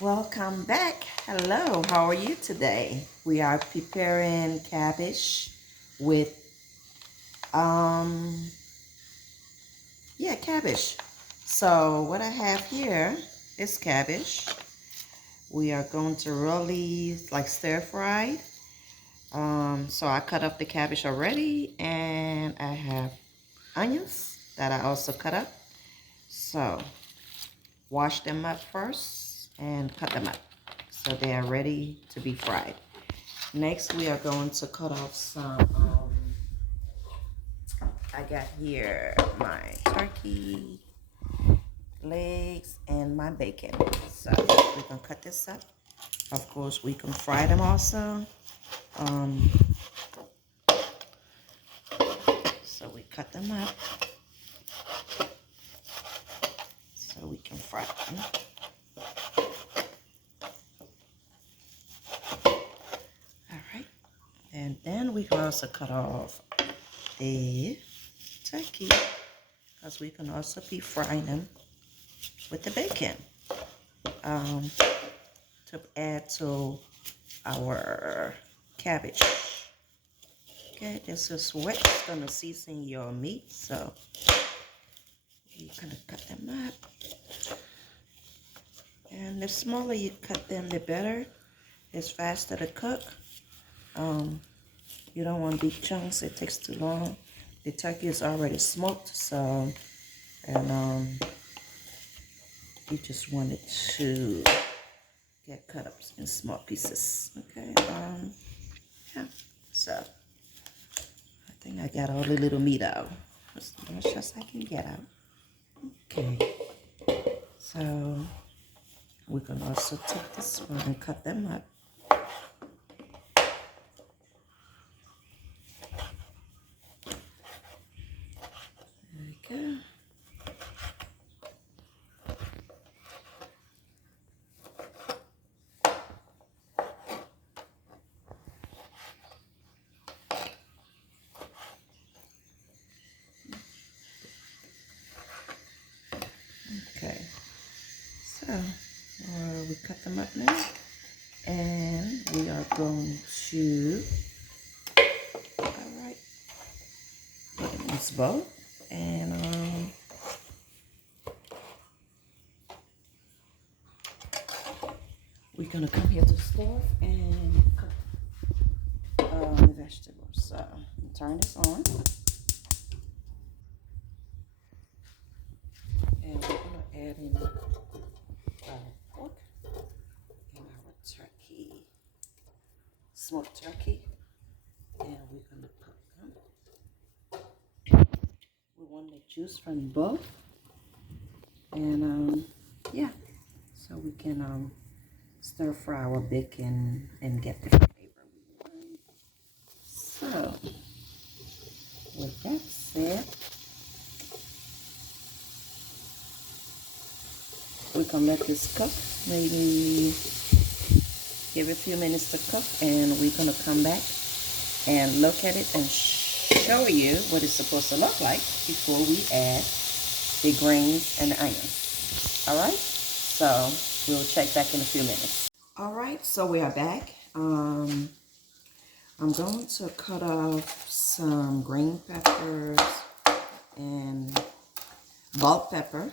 Welcome back. Hello, how are you today? We are preparing cabbage with um cabbage. So what I have here is cabbage. We are going to really like stir fry. So I cut up the cabbage already and I have onions that I also cut up. So wash them up first and cut them up so they are ready to be fried. Next, we are going to cut off some, I got here my turkey legs and my bacon. So we're going to cut this up. Of course, we can fry them also. Um, so we cut them up so we can fry them. All right. And then we can also cut off the turkey because we can also be frying them with the bacon to add to our cabbage. Okay, this is wet. It's gonna season your meat, so you're gonna cut them up. And the smaller you cut them, the better. It's faster to cook. You don't want big chunks. It takes too long. The turkey is already smoked, so you just want it to get cut up in small pieces. Okay. Yeah. So I think I got all the little meat out as much as I can get out. Okay. So we can also take this one and cut them up. There we go. Okay. So we cut them up now, and we are going to put in this bowl, and we're gonna come here to the stove and cook the vegetables. So turn this on, and we're gonna add in our pork and our turkey, smoked turkey, and we're gonna cook them. We want the juice from both, and yeah, so we can stir fry our bacon and get the flavor we want. So with that said, we can let this cook. Maybe give it a few minutes to cook, and we're gonna come back and look at it and show you what it's supposed to look like before we add the grains and the onions. All right, so we'll check back in a few minutes. All right, so we are back. I'm going to cut off some green peppers and bell pepper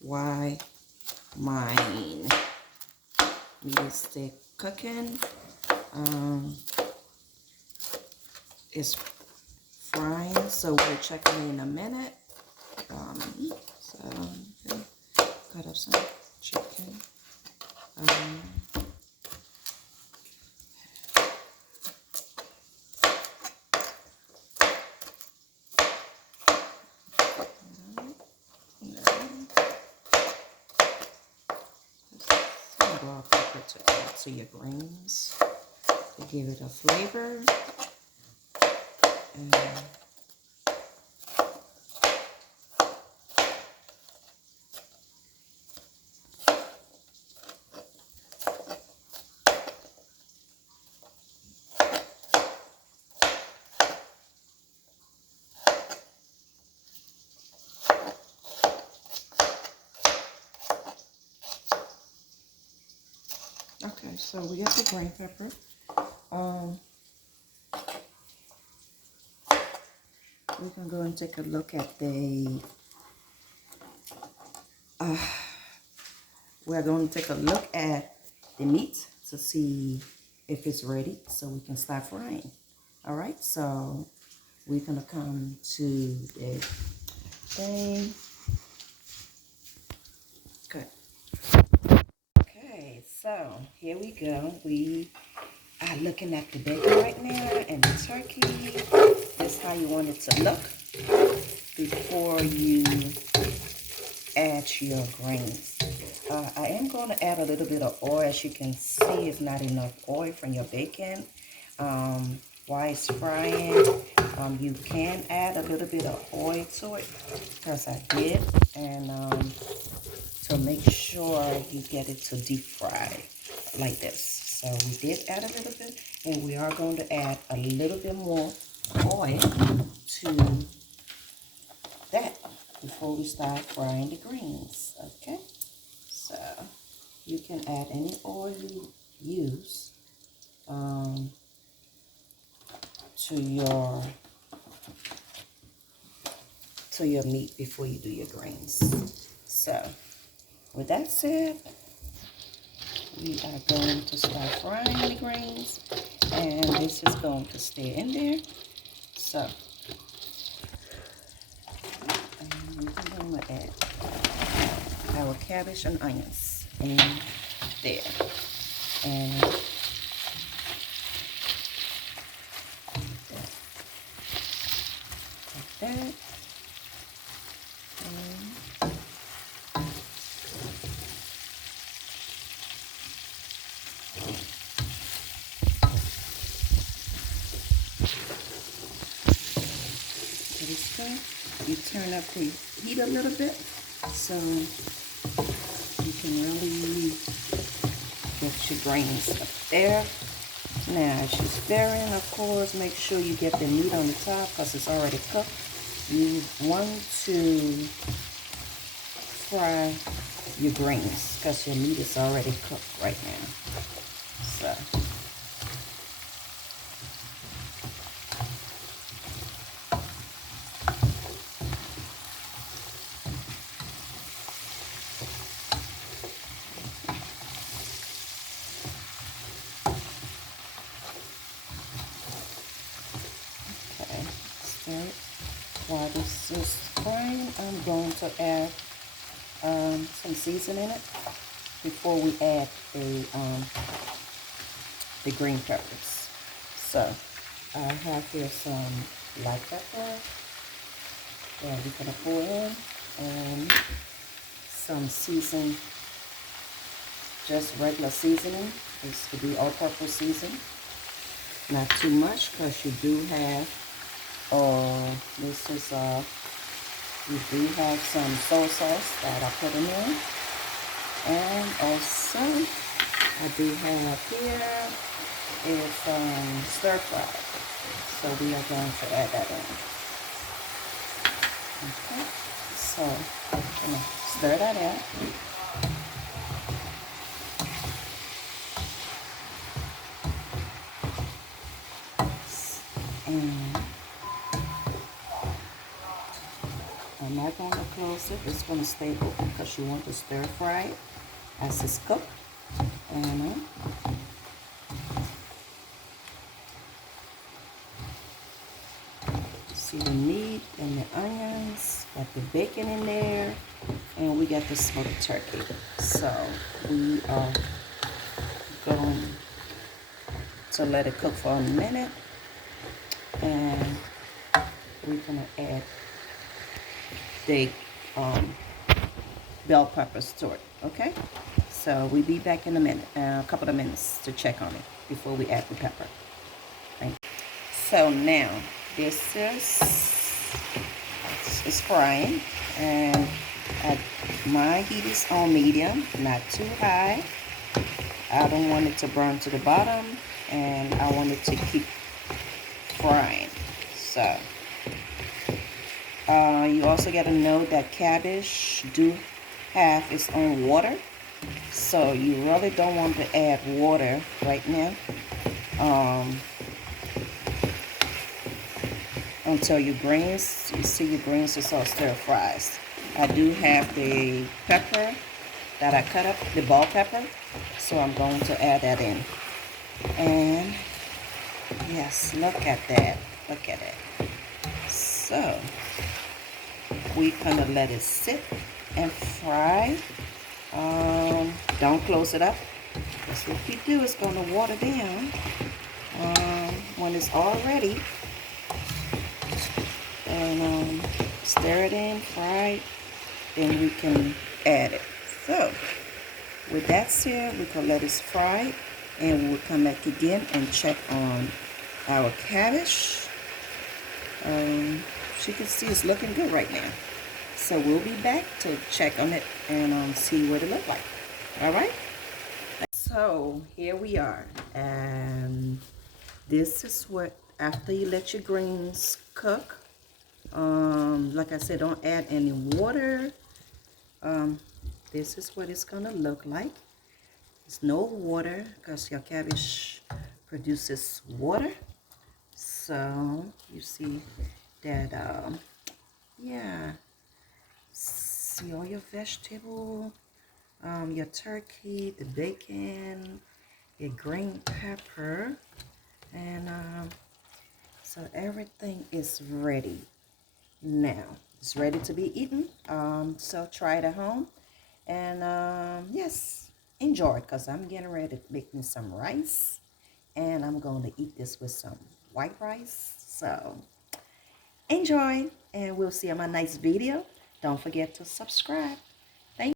while my meat is still cooking. It's frying, so we'll check it in a minute. So okay. Cut up some chicken. Raw pepper to add to your greens to give it a flavor. And so we got the green pepper. We're gonna go and take a look at the. We're going to take a look at the meat to see if it's ready, so we can start frying. All right, so we're gonna come to the thing. Good. Okay, so here we go. We are looking at the bacon right now and the turkey. This is how you want it to look before you add your grains. I am going to add a little bit of oil. As you can see, it's not enough oil from your bacon. While it's frying, you can add a little bit of oil to it, because I did, and to make sure you get it to deep fry like this. So we did add a little bit, and we are going to add a little bit more oil to that before we start frying the greens. Okay, so you can add any oil you use to your meat before you do your greens. So with that said, we are going to start frying the greens, and this is going to stay in there. So we're going to add our cabbage and onions in there, and like that. You turn up the heat a little bit so you can really get your grains up there. Now, as you're stirring, of course, make sure you get the meat on the top because it's already cooked. You want to fry your greens because your meat is already cooked right now. So. While this is frying, I'm going to add some seasoning in it before we add the green peppers. So I have here some black pepper that we're going to pour in, and some seasoned, just regular seasoning. This could be all-purpose seasoning. Not too much, because you do have you do have some soy sauce that I put in there, and also I do have here is stir fry, so we are going to add that in. Okay, so I'm gonna stir that in. And I'm not going to close it. It's going to stay open because you want to stir fry it as it's cooked. And see the meat and the onions, got the bacon in there, and we got the smoked turkey. So we are going to let it cook for a minute, and we're going to add the bell peppers to it. Okay, so we'll be back in a minute, a couple of minutes to check on it before we add the pepper. Thank you. So now this is frying, and my heat is on medium, not too high. I don't want it to burn to the bottom, and I want it to keep frying. So you also got to know that cabbage do have its own water, So you really don't want to add water right now until you see your greens is all stir fries. I do have the pepper that I cut up, the bell pepper, so I'm going to add that in. And yes, look at that, look at it. So we're gonna let it sit and fry. Don't close it up, because if you do, it's gonna water down. When it's all ready, and stir it in, fry it, then we can add it. So with that said, we can let it fry, and we'll come back again and check on our cabbage. As you can see, it's looking good right now. So we'll be back to check on it and see what it looks like. All right. So here we are, and this is what, after you let your greens cook, like I said, don't add any water. This is what it's gonna look like. There's no water because your cabbage produces water. So you see that, yeah, see all your vegetable, your turkey, the bacon, your green pepper, and so everything is ready now. It's ready to be eaten. So try it at home, and yes, enjoy it, because I'm getting ready to make me some rice, and I'm going to eat this with some white rice. So enjoy, and we'll see you on my next video. Don't forget to subscribe.